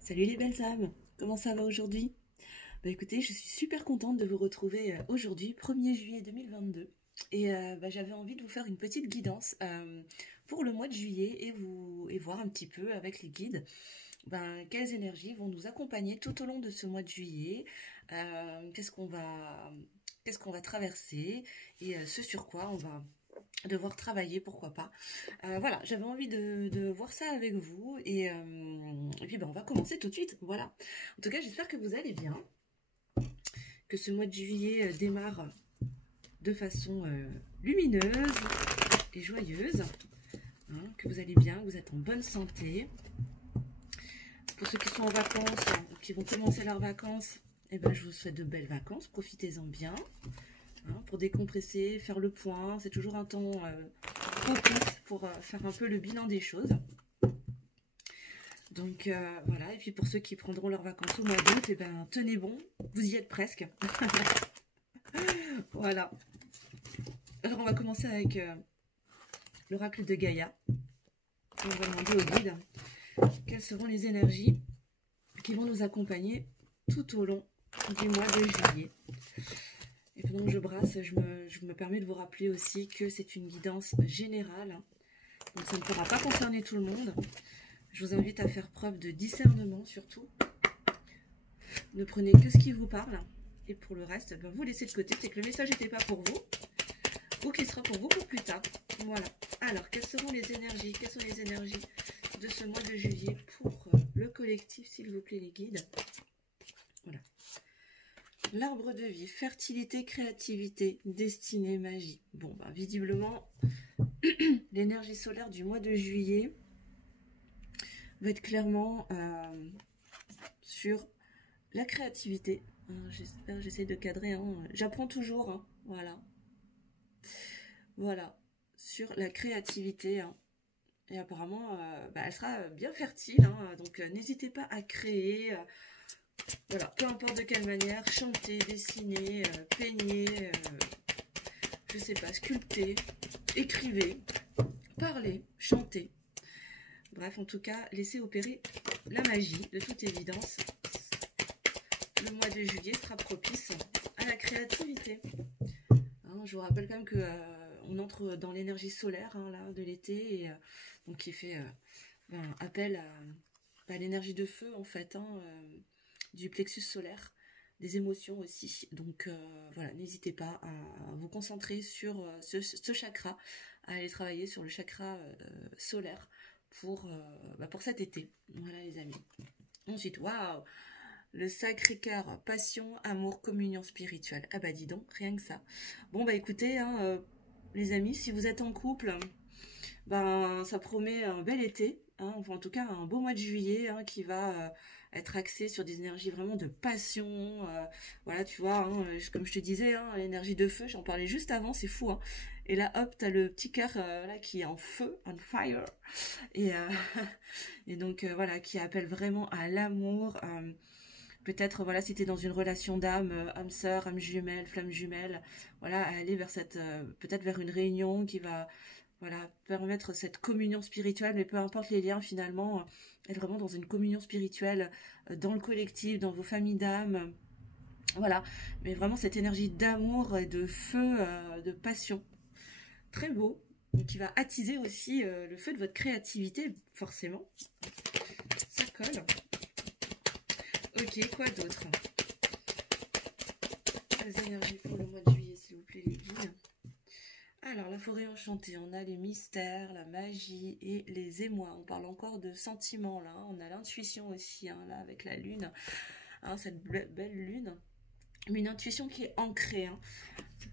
Salut les belles âmes, comment ça va aujourd'hui? Bah écoutez, je suis super contente de vous retrouver aujourd'hui, 1er juillet 2022. Et j'avais envie de vous faire une petite guidance pour le mois de juillet et voir un petit peu avec les guides quelles énergies vont nous accompagner tout au long de ce mois de juillet, qu'est-ce qu'on va traverser et ce sur quoi on va devoir travailler, pourquoi pas. Voilà, j'avais envie de voir ça avec vous et puis on va commencer tout de suite. Voilà. En tout cas, j'espère que vous allez bien, que ce mois de juillet démarre de façon lumineuse et joyeuse, hein, que vous allez bien, que vous êtes en bonne santé. Pour ceux qui sont en vacances, qui vont commencer leurs vacances, je vous souhaite de belles vacances, profitez-en bien. Hein, pour décompresser, faire le point, c'est toujours un temps propice pour faire un peu le bilan des choses. Donc voilà, et puis pour ceux qui prendront leurs vacances au mois d'août, tenez bon, vous y êtes presque. Voilà. Alors on va commencer avec l'oracle de Gaïa. On va demander au guide quelles seront les énergies qui vont nous accompagner tout au long du mois de juillet. Et pendant que je brasse, je me permets de vous rappeler aussi que c'est une guidance générale. Donc ça ne pourra pas concerner tout le monde. Je vous invite à faire preuve de discernement surtout. Ne prenez que ce qui vous parle. Et pour le reste, vous laissez de côté. C'est que le message n'était pas pour vous. Ou qu'il sera pour vous pour plus tard. Voilà. Alors, quelles seront les énergies? Quelles sont les énergies de ce mois de juillet pour le collectif, s'il vous plaît, les guides? Voilà. L'arbre de vie, fertilité, créativité, destinée, magie. Bon, visiblement, l'énergie solaire du mois de juillet va être clairement sur la créativité. J'espère, j'essaie de cadrer. J'apprends toujours. Voilà. Voilà. Sur la créativité. Et apparemment, elle sera bien fertile. Donc, n'hésitez pas à créer. Voilà, peu importe de quelle manière, chanter, dessiner, peigner, je sais pas, sculpter, écrivez, parler, chanter. Bref, en tout cas, laissez opérer la magie, de toute évidence. Le mois de juillet sera propice à la créativité. Je vous rappelle quand même que on entre dans l'énergie solaire là, de l'été, et donc qui fait appel à l'énergie de feu en fait, du plexus solaire, des émotions aussi. Donc voilà, n'hésitez pas à vous concentrer sur ce chakra, à aller travailler sur le chakra solaire pour cet été. Voilà les amis. Ensuite, waouh, le Sacré-Cœur, passion, amour, communion spirituelle. Ah bah dis donc, rien que ça. Bon écoutez, les amis, si vous êtes en couple, ça promet un bel été, enfin en tout cas un beau mois de juillet qui va être axé sur des énergies vraiment de passion. Voilà, tu vois, comme je te disais, l'énergie de feu, j'en parlais juste avant, c'est fou. Et là, hop, t'as le petit cœur là qui est en feu, on fire. Et, et donc voilà, qui appelle vraiment à l'amour. Peut-être, voilà, si tu es dans une relation d'âme, âme sœur, âme jumelle, flamme jumelle, voilà, aller vers cette, peut-être vers une réunion qui va, voilà, permettre cette communion spirituelle, mais peu importe les liens finalement, être vraiment dans une communion spirituelle, dans le collectif, dans vos familles d'âme, voilà, mais vraiment cette énergie d'amour et de feu, de passion, très beau, et qui va attiser aussi le feu de votre créativité, forcément, ça colle. Ok, quoi d'autre? Les énergies pour le mois de juillet, s'il vous plaît, les guides. Alors, la forêt enchantée, on a les mystères, la magie et les émois. On parle encore de sentiments, là. On a l'intuition aussi, là, avec la lune. Cette belle lune. Mais une intuition qui est ancrée.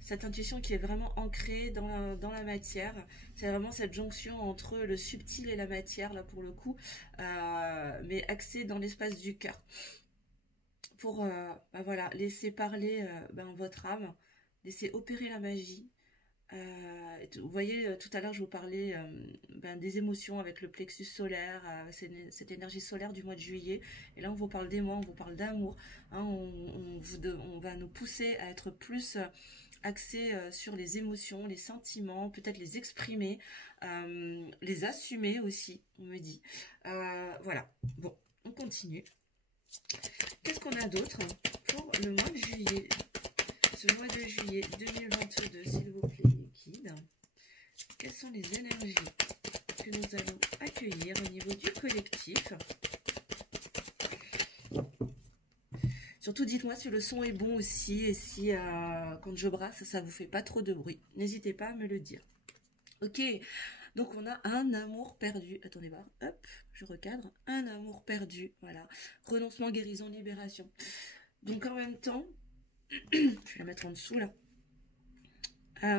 Cette intuition qui est vraiment ancrée dans la matière. C'est vraiment cette jonction entre le subtil et la matière, là, pour le coup. Mais axée dans l'espace du cœur. Pour voilà, laisser parler votre âme, laisser opérer la magie. Vous voyez, tout à l'heure je vous parlais des émotions avec le plexus solaire, cette énergie solaire du mois de juillet, et là on vous parle d'émois, on vous parle d'amour, on va nous pousser à être plus axé sur les émotions, les sentiments, peut-être les exprimer, les assumer aussi, on me dit. Voilà, bon, on continue. Qu'est-ce qu'on a d'autre pour le mois de juillet? Ce mois de juillet 2022, s'il vous plaît, guide. Quelles sont les énergies que nous allons accueillir au niveau du collectif? Surtout, dites-moi si le son est bon aussi et si, quand je brasse, ça vous fait pas trop de bruit. N'hésitez pas à me le dire. Ok, donc on a un amour perdu. Attendez voir, hop, je recadre. Un amour perdu, voilà. Renoncement, guérison, libération. Donc en même temps, je vais la mettre en dessous là. En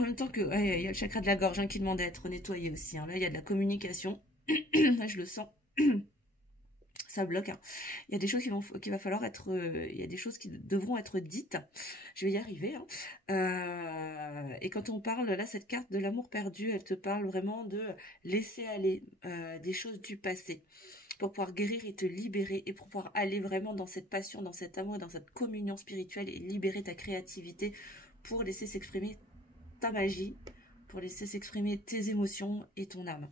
même temps que, ouais, il y a le chakra de la gorge hein, qui demande à être nettoyé aussi. Hein. Là, il y a de la communication. Là, je le sens. Ça bloque. Hein. Il y a des choses qu'il va falloir être... il y a des choses qui devront être dites. Je vais y arriver. Hein. Et quand on parle, là, cette carte de l'amour perdu, elle te parle vraiment de laisser aller des choses du passé pour pouvoir guérir et te libérer et pour pouvoir aller vraiment dans cette passion, dans cet amour, dans cette communion spirituelle et libérer ta créativité pour laisser s'exprimer ta magie, pour laisser s'exprimer tes émotions et ton âme.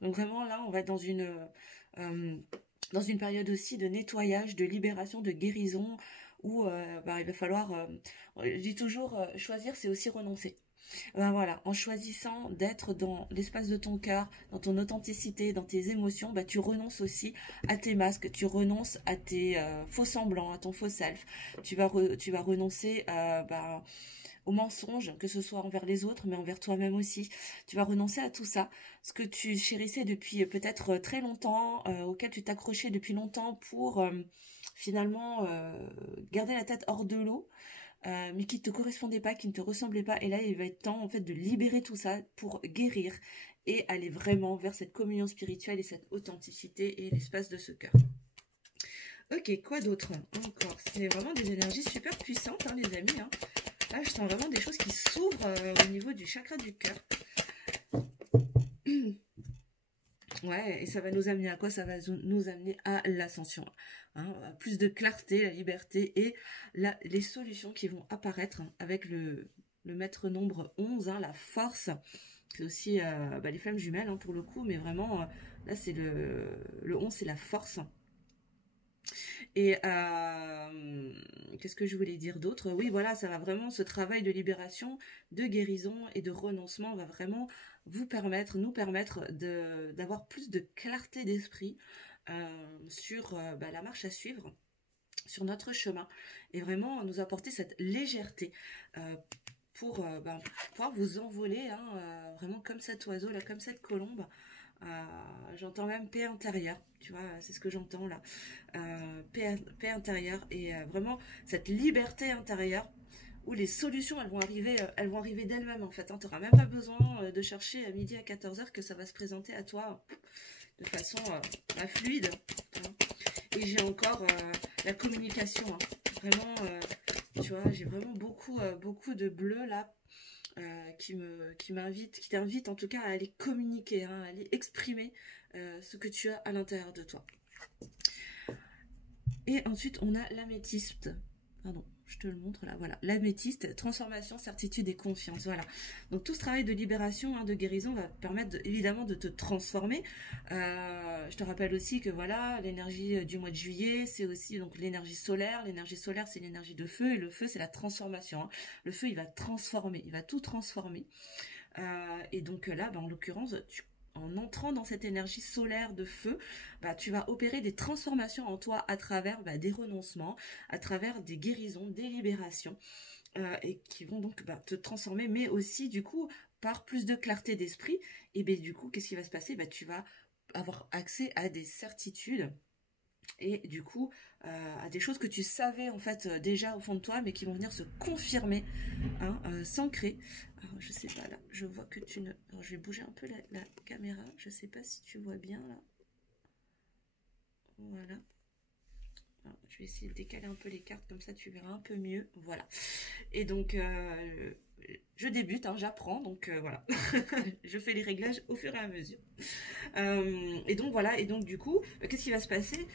Donc vraiment, là, on va être dans une période aussi de nettoyage, de libération, de guérison, où il va falloir, je dis toujours, choisir, c'est aussi renoncer. Ben voilà, en choisissant d'être dans l'espace de ton cœur, dans ton authenticité, dans tes émotions, ben tu renonces aussi à tes masques, tu renonces à tes faux semblants, à ton faux self. Tu vas renoncer aux mensonges, que ce soit envers les autres, mais envers toi-même aussi. Tu vas renoncer à tout ça, ce que tu chérissais depuis peut-être très longtemps, auquel tu t'accrochais depuis longtemps pour finalement garder la tête hors de l'eau. Mais qui ne te correspondait pas, qui ne te ressemblait pas. Et là, il va être temps en fait de libérer tout ça pour guérir et aller vraiment vers cette communion spirituelle et cette authenticité et l'espace de ce cœur. Ok, quoi d'autre encore? C'est vraiment des énergies super puissantes, hein, les amis. Hein. Là, je sens vraiment des choses qui s'ouvrent au niveau du chakra du cœur. Ouais, et ça va nous amener à quoi? Ça va nous amener à l'ascension. Hein, à plus de clarté, la liberté et les solutions qui vont apparaître hein, avec le maître nombre 11, hein, la force. C'est aussi les flammes jumelles hein, pour le coup, mais vraiment, là, c'est le 11, c'est la force. Et qu'est-ce que je voulais dire d'autre? Oui, voilà, ça va vraiment, ce travail de libération, de guérison et de renoncement va vraiment nous permettre d'avoir plus de clarté d'esprit sur la marche à suivre, sur notre chemin, et vraiment nous apporter cette légèreté pour pouvoir vous envoler, hein, vraiment comme cet oiseau, là, comme cette colombe. J'entends même paix intérieure, tu vois, c'est ce que j'entends là, paix intérieure et vraiment cette liberté intérieure où les solutions elles vont arriver d'elles-mêmes en fait, hein. Tu n'auras même pas besoin de chercher à midi à 14h que ça va se présenter à toi de façon fluide, hein. Et j'ai encore la communication, hein. Vraiment, tu vois, j'ai vraiment beaucoup de bleu là. Qui t'invite en tout cas à aller communiquer, hein, à aller exprimer ce que tu as à l'intérieur de toi. Et ensuite, on a l'améthyste. Pardon, je te le montre là. Voilà, l'améthyste, transformation, certitude et confiance. Voilà. Donc tout ce travail de libération, hein, de guérison va te permettre évidemment de te transformer. Je te rappelle aussi que voilà, l'énergie du mois de juillet, c'est aussi donc l'énergie solaire. L'énergie solaire, c'est l'énergie de feu et le feu, c'est la transformation. Hein. Le feu, il va transformer, il va tout transformer. Et donc là, en l'occurrence, en entrant dans cette énergie solaire de feu, tu vas opérer des transformations en toi à travers des renoncements, à travers des guérisons, des libérations, et qui vont donc te transformer, mais aussi du coup par plus de clarté d'esprit. Et du coup, qu'est-ce qui va se passer? Tu vas avoir accès à des certitudes et du coup à des choses que tu savais en fait déjà au fond de toi, mais qui vont venir se confirmer, hein, s'ancrer. Alors je sais pas, là je vois que tu ne... Alors, je vais bouger un peu la caméra, je sais pas si tu vois bien là. Voilà. Alors, je vais essayer de décaler un peu les cartes, comme ça tu verras un peu mieux. Voilà. Et donc je débute, hein, j'apprends, donc voilà. Je fais les réglages au fur et à mesure. Et donc voilà, et donc du coup, qu'est-ce qui va se passer?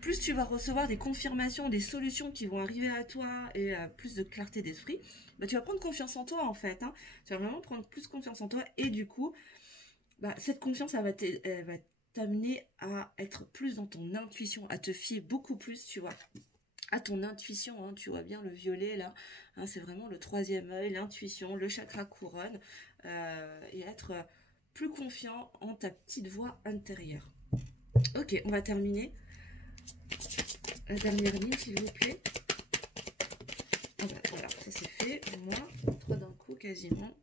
Plus tu vas recevoir des confirmations, des solutions qui vont arriver à toi et plus de clarté d'esprit, tu vas prendre confiance en toi en fait, hein. Tu vas vraiment prendre plus confiance en toi et du coup, cette confiance elle va t'amener à être plus dans ton intuition, à te fier beaucoup plus, tu vois, à ton intuition, hein, tu vois bien le violet là, hein, c'est vraiment le troisième œil, l'intuition, le chakra couronne, et être plus confiant en ta petite voix intérieure. Ok, on va terminer. La dernière ligne, s'il vous plaît. Ah bah, voilà, ça c'est fait. Moi, 3 d'un coup, quasiment.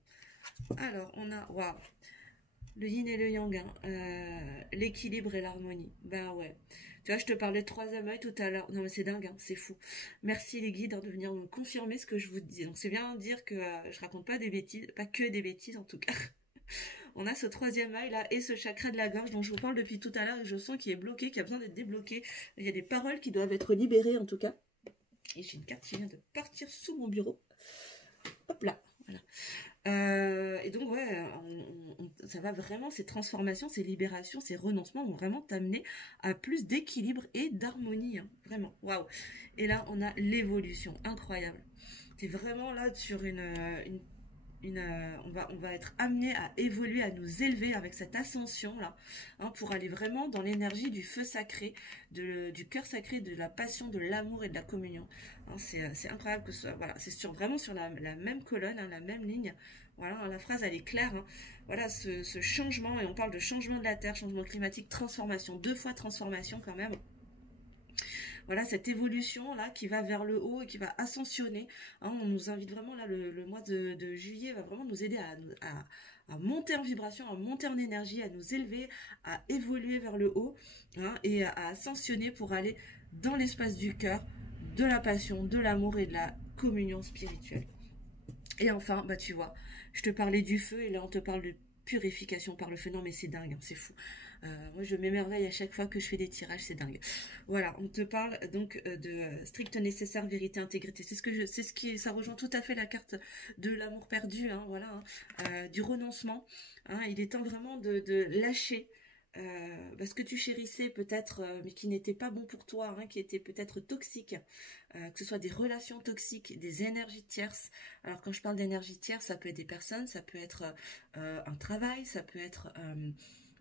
Alors, on a, waouh, le yin et le yang, hein, l'équilibre et l'harmonie. Ben ouais. Tu vois, je te parlais de troisième œil tout à l'heure. Non, mais c'est dingue, hein, c'est fou. Merci les guides, hein, de venir me confirmer ce que je vous dis. Donc, c'est bien de dire que je raconte pas des bêtises, pas que des bêtises en tout cas. On a ce troisième œil là et ce chakra de la gorge dont je vous parle depuis tout à l'heure et je sens qu'il est bloqué, qu'il a besoin d'être débloqué. Il y a des paroles qui doivent être libérées en tout cas. Et j'ai une carte qui vient de partir sous mon bureau. Hop là, voilà. Et donc ouais, ça va vraiment, ces transformations, ces libérations, ces renoncements vont vraiment t'amener à plus d'équilibre et d'harmonie, hein, vraiment, waouh. Et là, on a l'évolution, incroyable. T'es vraiment là sur on va être amené à évoluer, à nous élever avec cette ascension là, hein, pour aller vraiment dans l'énergie du feu sacré, du cœur sacré, de la passion, de l'amour et de la communion. Hein, c'est incroyable que ce soit, voilà, c'est vraiment sur la même colonne, hein, la même ligne. Voilà, hein, la phrase elle est claire. Hein. Voilà ce changement, et on parle de changement de la terre, changement climatique, transformation, 2 fois transformation quand même. Voilà, cette évolution-là qui va vers le haut et qui va ascensionner. Hein, on nous invite vraiment, là, le mois de juillet va vraiment nous aider à monter en vibration, à monter en énergie, à nous élever, à évoluer vers le haut, hein, et à ascensionner pour aller dans l'espace du cœur, de la passion, de l'amour et de la communion spirituelle. Et enfin, bah tu vois, je te parlais du feu et là on te parle de purification par le feu. Non mais c'est dingue, hein, c'est fou. Moi je m'émerveille à chaque fois que je fais des tirages, c'est dingue. Voilà, on te parle donc de strict nécessaire, vérité, intégrité. Ça rejoint tout à fait la carte de l'amour perdu, hein, voilà, hein, du renoncement. Hein, il est temps vraiment de lâcher. Ce que tu chérissais peut-être, mais qui n'était pas bon pour toi, hein, qui était peut-être toxique, que ce soit des relations toxiques, des énergies tierces. Alors quand je parle d'énergie tierce, ça peut être des personnes, ça peut être un travail, ça peut être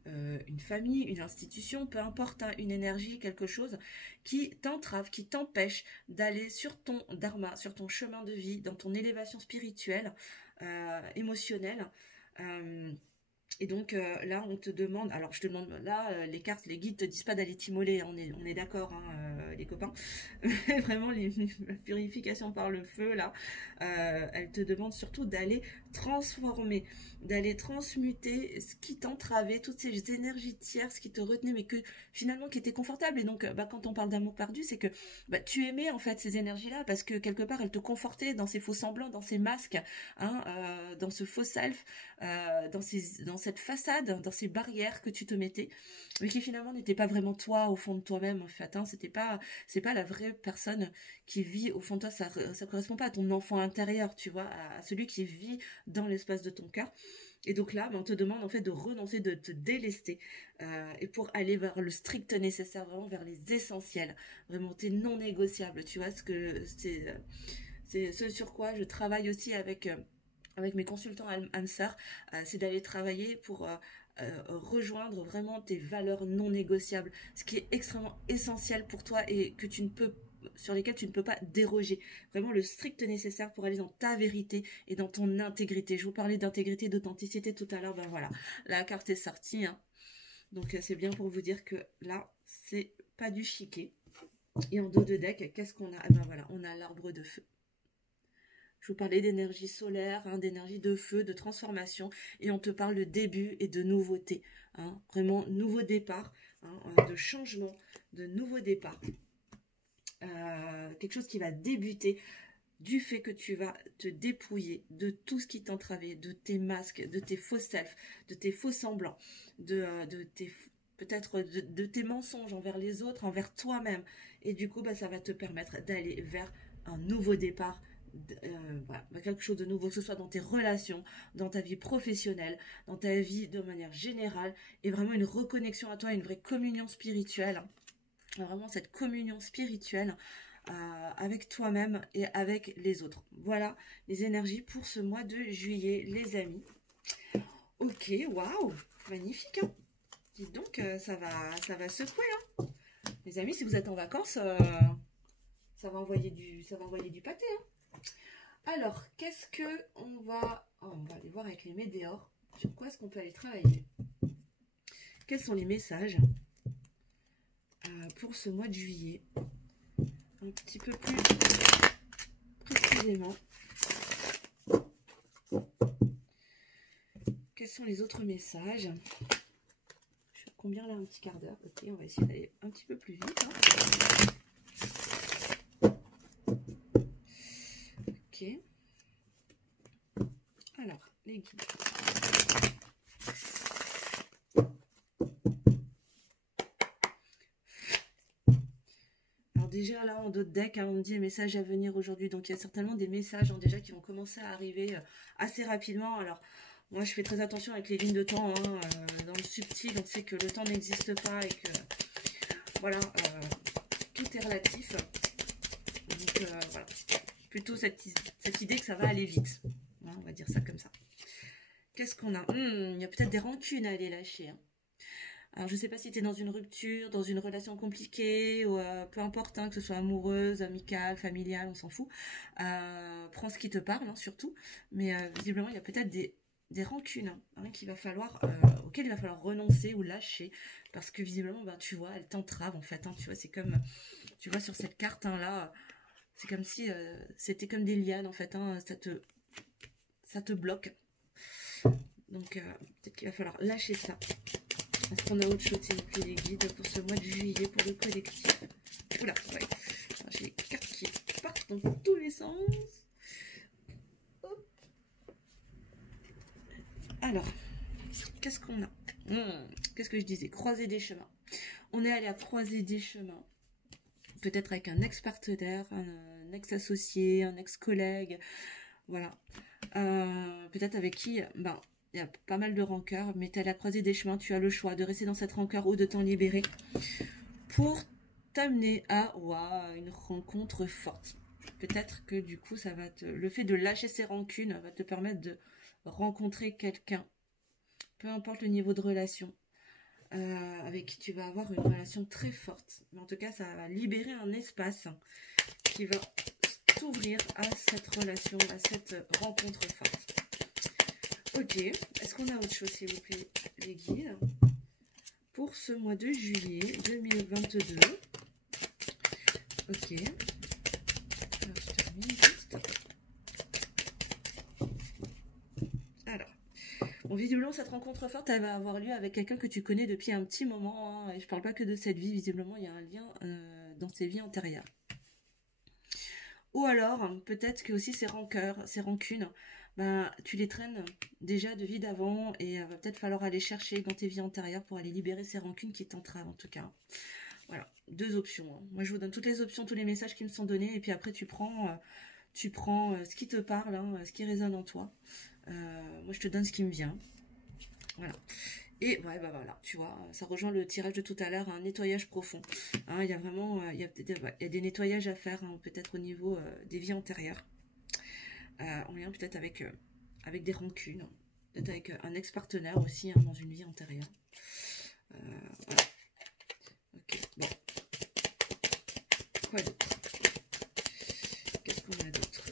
une famille, une institution, peu importe, hein, une énergie, quelque chose qui t'entrave, qui t'empêche d'aller sur ton dharma, sur ton chemin de vie, dans ton élévation spirituelle, émotionnelle. Et donc là, on te demande, alors je te demande, là, les cartes, les guides te disent pas d'aller t'immoler, hein, on est d'accord, hein, les copains. Mais vraiment, la purification par le feu, là, elle te demande surtout d'aller transformer, d'aller transmuter ce qui t'entravait, toutes ces énergies tierces qui te retenaient, mais que finalement qui étaient confortables. Et donc, quand on parle d'amour perdu, c'est que tu aimais en fait ces énergies-là, parce que quelque part, elles te confortaient dans ces faux semblants, dans ces masques, hein, dans ce faux self, dans cette façade, dans ces barrières que tu te mettais, mais qui finalement n'étaient pas vraiment toi au fond de toi-même en fait. Hein, c'est pas la vraie personne qui vit au fond de toi. Ça correspond pas à ton enfant intérieur, tu vois, à celui qui vit dans l'espace de ton cœur. Et donc là, on te demande en fait de renoncer, de te délester, et pour aller vers le strict nécessaire, vraiment vers les essentiels, vraiment tes non négociables. Tu vois, c'est ce sur quoi je travaille aussi avec mes consultants âmes sœurs, c'est d'aller travailler pour rejoindre vraiment tes valeurs non négociables, ce qui est extrêmement essentiel pour toi et sur lesquels tu ne peux pas déroger. Vraiment le strict nécessaire pour aller dans ta vérité et dans ton intégrité. Je vous parlais d'intégrité, d'authenticité tout à l'heure, ben voilà, la carte est sortie, hein. Donc c'est bien pour vous dire que là, c'est pas du chiquet. Et en dos de deck, qu'est-ce qu'on a? Ah ben voilà, on a l'arbre de feu. Je vous parlais d'énergie solaire, hein, d'énergie de feu, de transformation, et on te parle de début et de nouveauté, hein, vraiment nouveau départ, hein, de changement, de nouveau départ. Quelque chose qui va débuter du fait que tu vas te dépouiller de tout ce qui t'entravait, de tes masques, de tes faux selfs, de tes faux semblants, peut-être de tes mensonges envers les autres, envers toi-même. Et du coup, ça va te permettre d'aller vers un nouveau départ, voilà, quelque chose de nouveau, que ce soit dans tes relations, dans ta vie professionnelle, dans ta vie de manière générale, et vraiment une reconnexion à toi, une vraie communion spirituelle, vraiment cette communion spirituelle avec toi-même et avec les autres. Voilà les énergies pour ce mois de juillet, les amis. Ok, waouh, magnifique, hein. Dites donc, ça va secouer, hein. Les amis, si vous êtes en vacances, ça va envoyer du pâté, hein. Alors, qu'est-ce que on va... Oh, on va aller voir avec les météores. Sur quoi est-ce qu'on peut aller travailler? Quels sont les messages pour ce mois de juillet? Un petit peu plus précisément. Quels sont les autres messages? Je suis à combien là? Un petit quart d'heure. Ok, on va essayer d'aller un petit peu plus vite, hein. Ok. Alors, les guides. Alors déjà là en d'autres decks, hein, on me dit les messages à venir aujourd'hui. Donc il y a certainement des messages, hein, déjà qui vont commencer à arriver assez rapidement. Alors moi je fais très attention avec les lignes de temps, hein, dans le subtil, on sait que le temps n'existe pas et que voilà, tout est relatif. Donc voilà, plutôt cette idée que ça va aller vite, hein, on va dire ça comme ça. Qu'est-ce qu'on a? Il y a peut-être des rancunes à aller lâcher, hein. Alors, je ne sais pas si tu es dans une rupture, dans une relation compliquée, ou peu importe, hein, que ce soit amoureuse, amicale, familiale, on s'en fout. Prends ce qui te parle, hein, surtout. Mais visiblement, il y a peut-être des rancunes, hein, auxquelles il va falloir renoncer ou lâcher. Parce que visiblement, ben, tu vois, elles t'entravent, en fait. Hein, tu vois, c'est comme, tu vois, sur cette carte, hein, là, c'est comme si c'était comme des lianes, en fait. Hein, ça te bloque. Donc, peut-être qu'il va falloir lâcher ça. Est-ce qu'on a autre chose, s'il vous plaît, les guides, pour ce mois de juillet, pour le collectif? Oula, ouais. J'ai les cartes qui partent dans tous les sens. Hop. Alors, qu'est-ce qu'on a? Qu'est-ce que je disais? Croiser des chemins. On est allé à croiser des chemins. Peut-être avec un ex-partenaire, un ex-associé, un ex-collègue. Voilà. Peut-être avec qui... Ben, il y a pas mal de rancœur, mais tu es à la croisée des chemins, tu as le choix de rester dans cette rancœur ou de t'en libérer pour t'amener à une rencontre forte. Peut-être que du coup, le fait de lâcher ces rancunes va te permettre de rencontrer quelqu'un, peu importe le niveau de relation, avec qui tu vas avoir une relation très forte. Mais en tout cas, ça va libérer un espace qui va t'ouvrir à cette relation, à cette rencontre forte. Ok, est-ce qu'on a autre chose, s'il vous plaît, les guides, pour ce mois de juillet 2022? Ok. Alors, je termine juste. Alors, bon, visiblement, cette rencontre forte, elle va avoir lieu avec quelqu'un que tu connais depuis un petit moment, hein, et je parle pas que de cette vie, visiblement, il y a un lien dans ses vies antérieures. Ou alors, peut-être que aussi ces rancœurs, ces rancunes, ben, tu les traînes déjà de vie d'avant et va peut-être falloir aller chercher dans tes vies antérieures pour aller libérer ces rancunes qui t'entravent en tout cas. Voilà, deux options, hein. Moi je vous donne toutes les options, tous les messages qui me sont donnés et puis après tu prends ce qui te parle, hein, ce qui résonne en toi. Moi je te donne ce qui me vient. Voilà. Et ouais, bah voilà, tu vois, ça rejoint le tirage de tout à l'heure, un nettoyage profond. Hein, il y a vraiment, il y a des nettoyages à faire, hein, peut-être au niveau des vies antérieures. En lien peut-être avec des rancunes, peut-être avec un ex-partenaire aussi, hein, dans une vie antérieure. Voilà. Ok, bon. Quoi d'autre? Qu'est-ce qu'on a d'autre?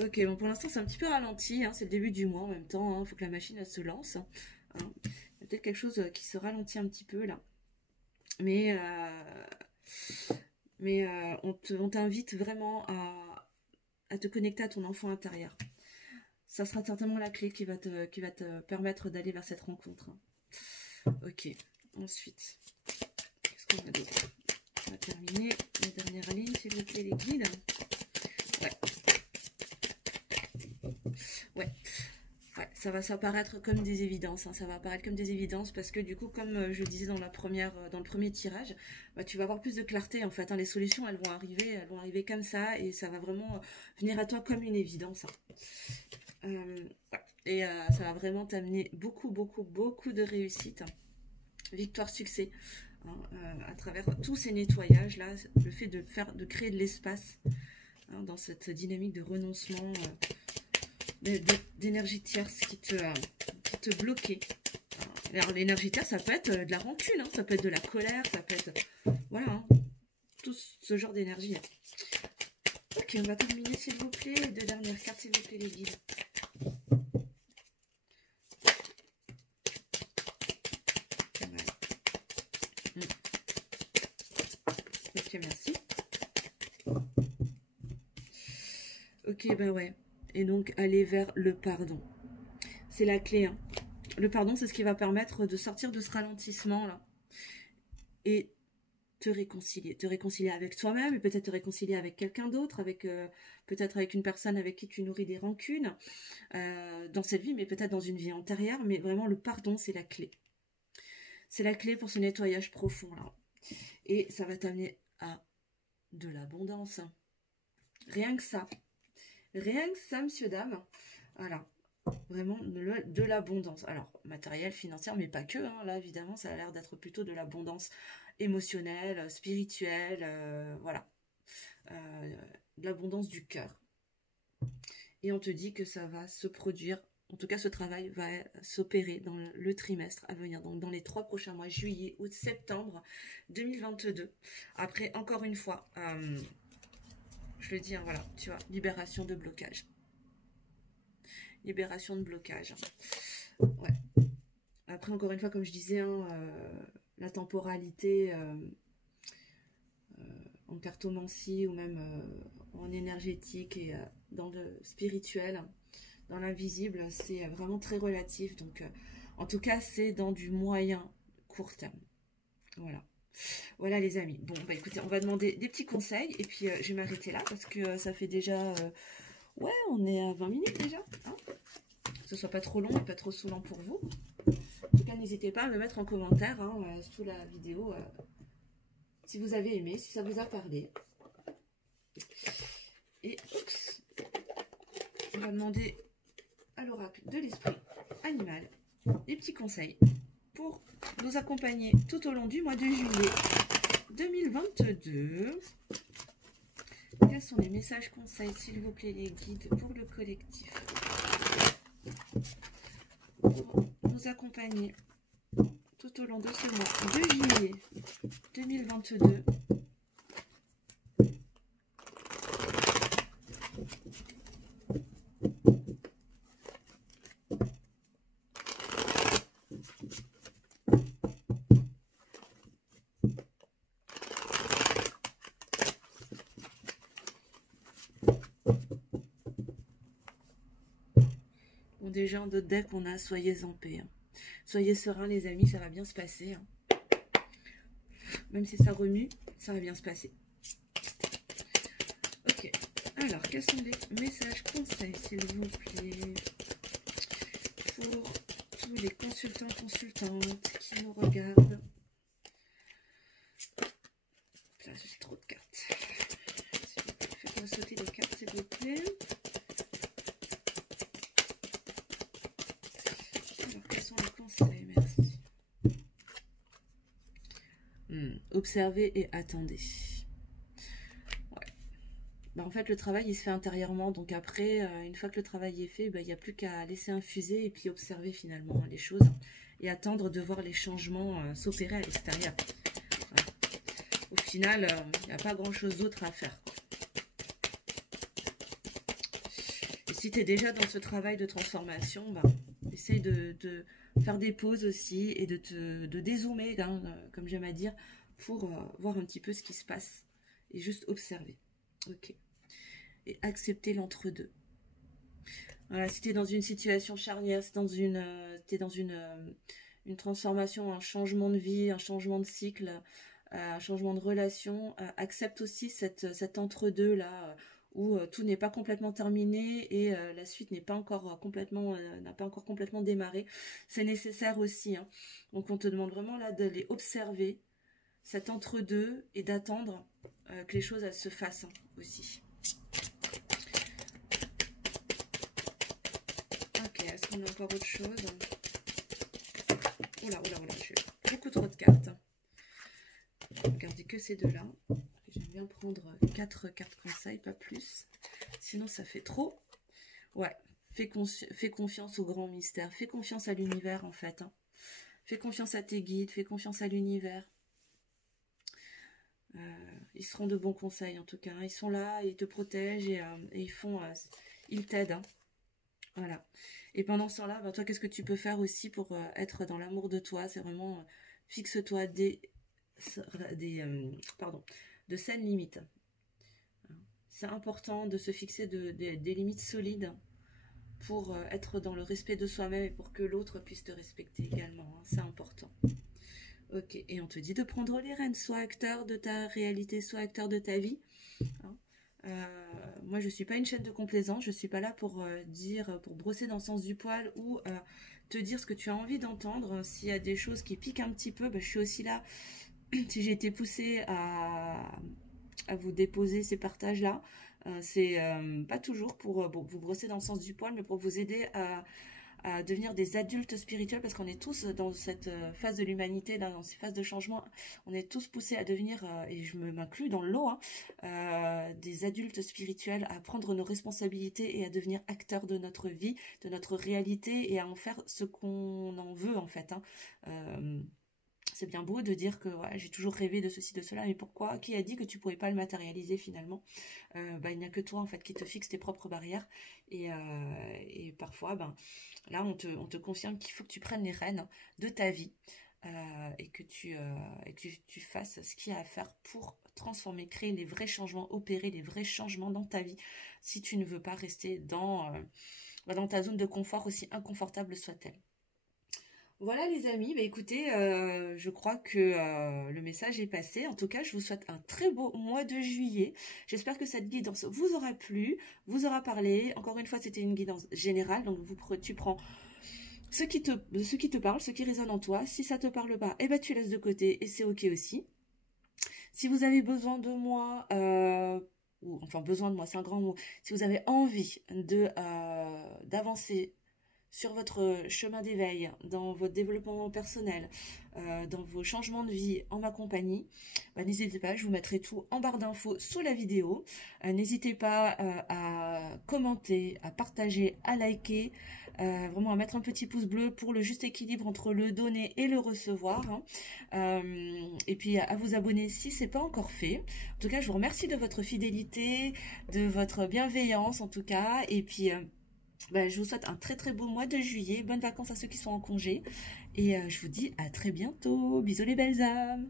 Ok, bon, pour l'instant c'est un petit peu ralenti, hein, c'est le début du mois en même temps, il faut que la machine elle se lance. Hein. Il y a peut-être quelque chose qui se ralentit un petit peu là. Mais on t'invite vraiment à te connecter à ton enfant intérieur. Ça sera certainement la clé qui va te permettre d'aller vers cette rencontre. Ok, ensuite, qu'est-ce qu'on a d'autre? On va terminer la dernière ligne, s'il vous plaît, les guides. Ouais, ça va s'apparaître comme des évidences, hein, ça va apparaître comme des évidences parce que du coup, comme je disais dans le premier tirage, bah, tu vas avoir plus de clarté en fait, hein, les solutions elles vont arriver comme ça et ça va vraiment venir à toi comme une évidence. Hein. Ouais. Et ça va vraiment t'amener beaucoup de réussite, hein. Victoire, succès, hein, à travers tous ces nettoyages là, le fait de créer de l'espace, hein, dans cette dynamique de renoncement. d'énergie tierce qui te bloquait. Alors, l'énergie tierce, ça peut être de la rancune, hein, ça peut être de la colère, ça peut être... Voilà, hein, tout ce genre d'énergie. Ok, on va terminer, s'il vous plaît. Les deux dernières cartes, s'il vous plaît, les guides. Ok, merci. Ok, bah ouais. Et donc, aller vers le pardon. C'est la clé, hein. Le pardon, c'est ce qui va permettre de sortir de ce ralentissement-là. Et te réconcilier avec toi-même, et peut-être te réconcilier avec quelqu'un d'autre, avec peut-être avec une personne avec qui tu nourris des rancunes dans cette vie, mais peut-être dans une vie antérieure. Mais vraiment, le pardon, c'est la clé. C'est la clé pour ce nettoyage profond-là. Et ça va t'amener à de l'abondance. Rien que ça. Rien que ça, monsieur, dame. Voilà. Vraiment de l'abondance. Alors, matériel, financière, mais pas que. Hein. Là, évidemment, ça a l'air d'être plutôt de l'abondance émotionnelle, spirituelle, voilà. De l'abondance du cœur. Et on te dit que ça va se produire, en tout cas ce travail va s'opérer dans le trimestre à venir, donc dans les 3 prochains mois, juillet, août, septembre 2022. Après, encore une fois, je le dis, hein, voilà, tu vois, libération de blocage. Libération de blocage. Ouais. Après, encore une fois, comme je disais, hein, la temporalité en cartomancie ou même en énergétique et dans le spirituel, dans l'invisible, c'est vraiment très relatif. Donc, en tout cas, c'est dans du moyen court terme. Voilà. Voilà les amis. Bon, bah écoutez, on va demander des petits conseils et puis je vais m'arrêter là parce que ça fait déjà... ouais, on est à 20 minutes déjà. Hein, que ce soit pas trop long et pas trop saoulant pour vous. En tout cas, n'hésitez pas à me mettre en commentaire hein, sous la vidéo si vous avez aimé, si ça vous a parlé. Et oups, on va demander à l'oracle de l'esprit animal des petits conseils pour nous accompagner tout au long du mois de juillet 2022. Quels sont les messages conseils, s'il vous plaît, les guides pour le collectif, pour nous accompagner tout au long de ce mois de juillet 2022. Bon, déjà en d'autres decks, on a soyez en paix. Hein. Soyez sereins les amis, ça va bien se passer. Hein. Même si ça remue, ça va bien se passer. Ok. Alors, quels sont les messages conseils, s'il vous plaît, pour tous les consultants, consultantes qui nous regardent. Là, j'ai trop de cartes. Faites-moi sauter les cartes, s'il vous plaît. Alors, quels sont les conseils? Merci. Observez et attendez. Ouais. Bah, en fait, le travail, il se fait intérieurement. Donc après, une fois que le travail est fait, il n'y a plus qu'à laisser infuser et puis observer finalement les choses. Et attendre de voir les changements s'opérer à l'extérieur. Voilà. Au final, il n'y a pas grand-chose d'autre à faire. Quoi. Et si tu es déjà dans ce travail de transformation, bah, essaye de faire des pauses aussi et de dézoomer, hein, comme j'aime à dire, pour voir un petit peu ce qui se passe et juste observer. Ok. Et accepter l'entre-deux. Voilà, si tu es dans une situation charnière, si tu es dans une transformation, un changement de vie, un changement de cycle, un changement de relation, accepte aussi cet entre-deux là où tout n'est pas complètement terminé et la suite n'est pas encore complètement n'a pas encore complètement démarré. C'est nécessaire aussi. Hein. Donc on te demande vraiment là de les observer, cet entre-deux, et d'attendre que les choses elles se fassent hein, aussi. Ok, est-ce qu'on a encore autre chose? Oula, j'ai beaucoup trop de cartes. Regardez que ces deux-là. J'aime bien prendre 4 cartes conseils, pas plus. Sinon, ça fait trop. Ouais, Fais confiance au grand mystère. Fais confiance à l'univers, en fait. Hein. Fais confiance à tes guides. Fais confiance à l'univers. Ils seront de bons conseils, en tout cas. Ils sont là, ils te protègent et ils t'aident. Hein. Voilà. Et pendant ce temps-là, toi, qu'est-ce que tu peux faire aussi pour être dans l'amour de toi? C'est vraiment, fixe-toi de saines limites. C'est important de se fixer des limites solides pour être dans le respect de soi-même et pour que l'autre puisse te respecter également. Hein. C'est important. Ok, et on te dit de prendre les rênes, soit acteur de ta réalité, soit acteur de ta vie. Hein. Moi, je ne suis pas une chaîne de complaisance, je ne suis pas là pour pour brosser dans le sens du poil ou te dire ce que tu as envie d'entendre. S'il y a des choses qui piquent un petit peu, je suis aussi là. Si j'ai été poussée à vous déposer ces partages-là, c'est pas toujours pour vous brosser dans le sens du poil, mais pour vous aider à devenir des adultes spirituels, parce qu'on est tous dans cette phase de l'humanité, dans ces phases de changement, on est tous poussés à devenir, et je m'inclus dans le lot, hein, des adultes spirituels, à prendre nos responsabilités et à devenir acteurs de notre vie, de notre réalité, et à en faire ce qu'on en veut, en fait. Hein. C'est bien beau de dire que ouais, j'ai toujours rêvé de ceci, de cela, mais pourquoi? Qui a dit que tu ne pourrais pas le matérialiser finalement? Il n'y a que toi en fait qui te fixe tes propres barrières. Et parfois, là, on te confirme qu'il faut que tu prennes les rênes de ta vie et que tu fasses ce qu'il y a à faire pour transformer, créer les vrais changements, opérer les vrais changements dans ta vie, si tu ne veux pas rester dans ta zone de confort, aussi inconfortable soit-elle. Voilà les amis, écoutez, je crois que le message est passé. En tout cas, je vous souhaite un très beau mois de juillet. J'espère que cette guidance vous aura plu, vous aura parlé. Encore une fois, c'était une guidance générale, donc tu prends ce qui te parle, ce qui résonne en toi. Si ça te parle pas, tu laisses de côté et c'est ok aussi. Si vous avez besoin de moi, besoin de moi, c'est un grand mot. Si vous avez envie d'avancer sur votre chemin d'éveil, dans votre développement personnel, dans vos changements de vie en ma compagnie, n'hésitez pas, je vous mettrai tout en barre d'infos sous la vidéo. N'hésitez pas à commenter, à partager, à liker, vraiment à mettre un petit pouce bleu pour le juste équilibre entre le donner et le recevoir. Hein. Et puis à vous abonner si ce n'est pas encore fait. En tout cas, je vous remercie de votre fidélité, de votre bienveillance en tout cas. Et puis je vous souhaite un très très beau mois de juillet. Bonnes vacances à ceux qui sont en congé. Et je vous dis à très bientôt. Bisous les belles âmes.